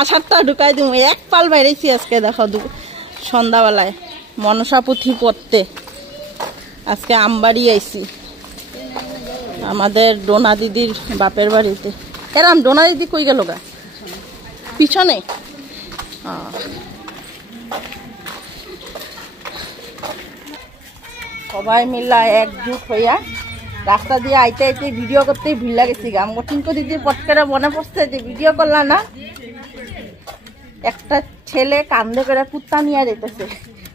আষাঢ়টা ঢুকাই দিব। এক পাল বাইরেছি আজকে, দেখো সন্ধ্যাবেলায় মনসা পুঁথি পড়তে। আজকে আমবাড়ি আইছি আমাদের ডোনা দিদির বাপের বাড়িতে। এরাম ডোনা দিদি কই গেল গা? পিছনে। সবাই মিলা একজুট হইয়া রাস্তা দিয়ে আইতে আইতে ভিডিও করতেই ভিড় লাগেছি গা। মঠিনকো দিদির পটকারে মনে পড়ছে যে ভিডিও করলা না, একটা ছেলে কান্দে করে কুত্তা নিয়ে যেতেছে।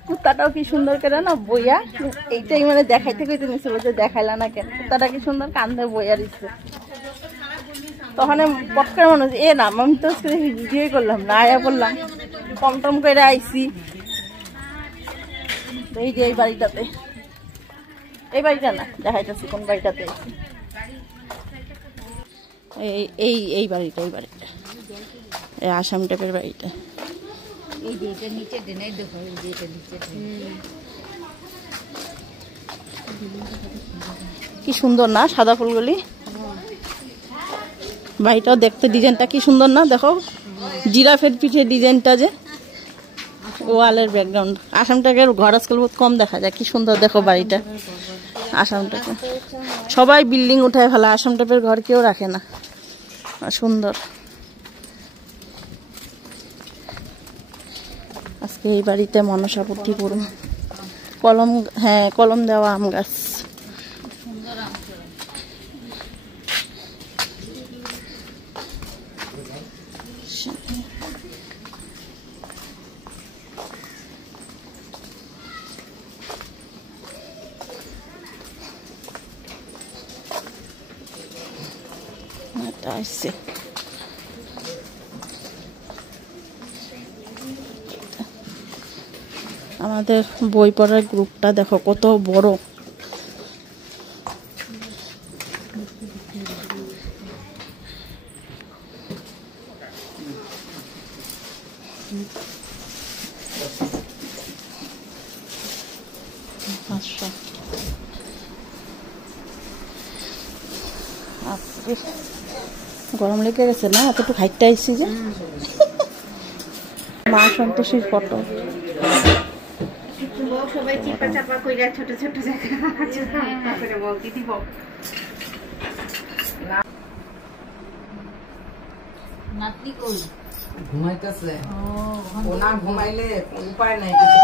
কুত্তাটাও কি সুন্দর করে না বইয়া, এইটাই মানে দেখাইতে কইতে নিছিল যে দেখাইলা না কেন, কুত্তাটা কি সুন্দর কান্দে বইয়া দিচ্ছে। তখন পটকারে মনে হচ্ছে না, আমি তো ভিডিওই করলাম না, আয়া বললাম কম টম করে আইসি। এই যে এই বাড়িটাতে, এই বাড়িটা না দেখাইতেছি কোন বাড়িটাতে আইসি। এই এই বাড়িটা, এই বাড়িটা এই আসাম টাইপের বাড়িটা। কি সুন্দর না সাদা ফুলগুলি। বাড়িটাও দেখতে ডিজাইনটা কি সুন্দর না, দেখো জিরাফের পিঠে ডিজাইনটা, যে ওয়ালের ব্যাকগ্রাউন্ড। আসামটাকে ঘর আজকাল বহুত কম দেখা যায়, কি সুন্দর দেখো বাড়িটা। আসামটাকে সবাই বিল্ডিং উঠায় ফেলা, আসাম টাইপের ঘর কেউ রাখে না। সুন্দর। আজকে এই বাড়িতে মনসা পুঁথি করুন। কলম, হ্যাঁ কলম দেওয়া আম গাছ। আসছে আমাদের বই পড়ার গ্রুপটা, দেখো কত বড়। গরম লেগে গেছে না, এতটুকু হাইটটা আইসি যে। মা সন্তোষীর ফটো। সবাই চিপা চাপা কইরা ছোট ছোট জায়গা করে বল দিদি বল। নাতনি কই? ঘুমাইতেছে। ও না ঘুমাইলে উপায় নাই কিছু।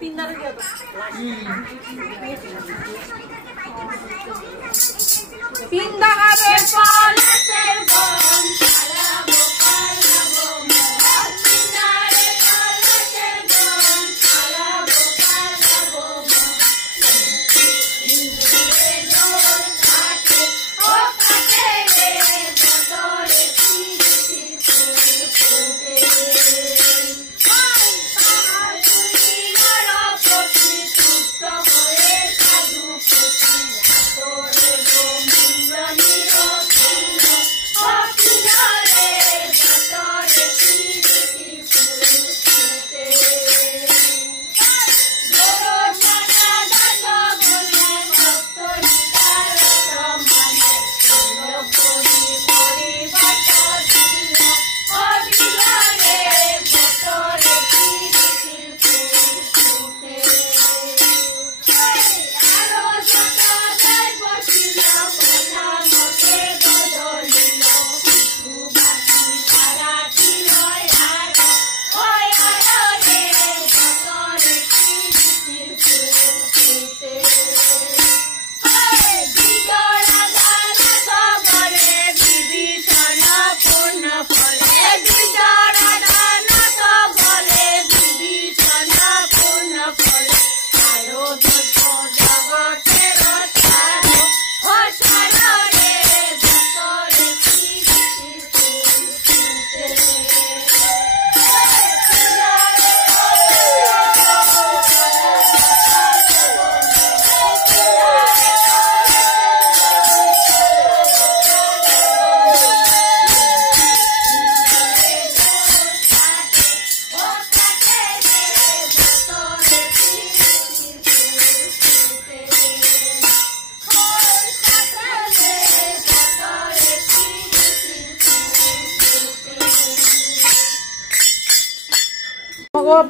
পিন্দা হবে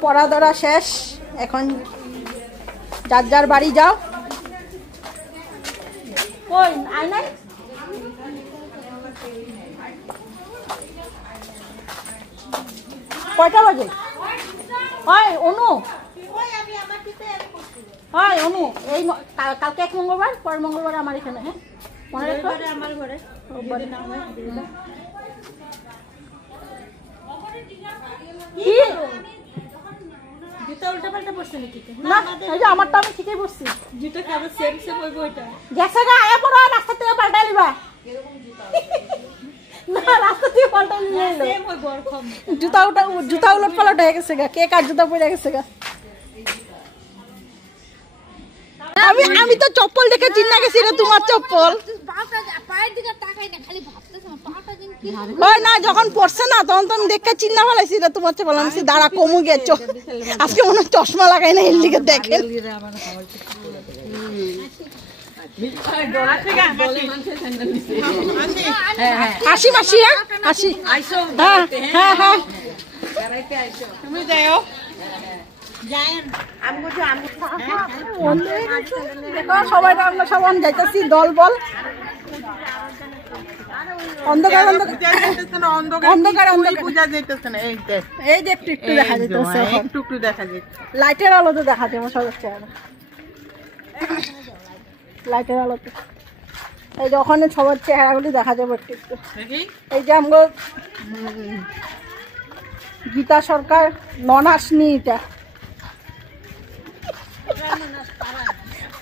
পড়া ধরা শেষ, এখন যার যার বাড়ি যাও। কই আই নাই কয়টা বাজে? হয় অনু, হয় অনু, এই কালকে এক মঙ্গলবার, পরের মঙ্গলবার আমার এখানে। হ্যাঁ মনে রাখো, আমার ঘরে কি জুতা উল্টা পাল্টা পড়ছে নাকি? না, এই যে আমারটা আমি ঠিকই পড়ছি। জুতা কি আবার সেম সেম হইব? ওইটা গেছে গা, আয়া পড়ো, রাস্তা থেকে পাল্টা লিবা। না, রাস্তা থেকে পাল্টা নিয়ে এলো, সেম হইব এরকম। জুতা উলট পালট হয়ে গেছে গা, কে কার জুতা পরে গেছে গা। আমি তো চপ্পল দেখে চিন্তা গেছি রে, তোমার চপ্পল। হয় না, যখন পড়ছে না তখন তো আমি দেখে চিন্তা ফেলাইছি রে তোমার চপ্পল। আমি দাঁড়া কমু গেছো, আজকে মনে হয় চশমা লাগাই না, এর দিকে দেখেন। হাসি মাসি, হাসি, হ্যাঁ হ্যাঁ হ্যাঁ, তুমি যাও। সবাই আমরা সব যাইতেছি দল বল, অন্ধকার অন্ধকার এই যে একটু একটু দেখা যাইতেছে, একটু একটু দেখা যাচ্ছে, লাইটের আলোতে দেখা যাবে সবার চেহারা, লাইটের আলোতে। এই যে ওখানে সবার চেহারাগুলি দেখা যাবে একটু একটু। এই যে আমরা গীতা সরকার ননাসনি, এটা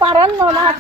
পারান ননাস।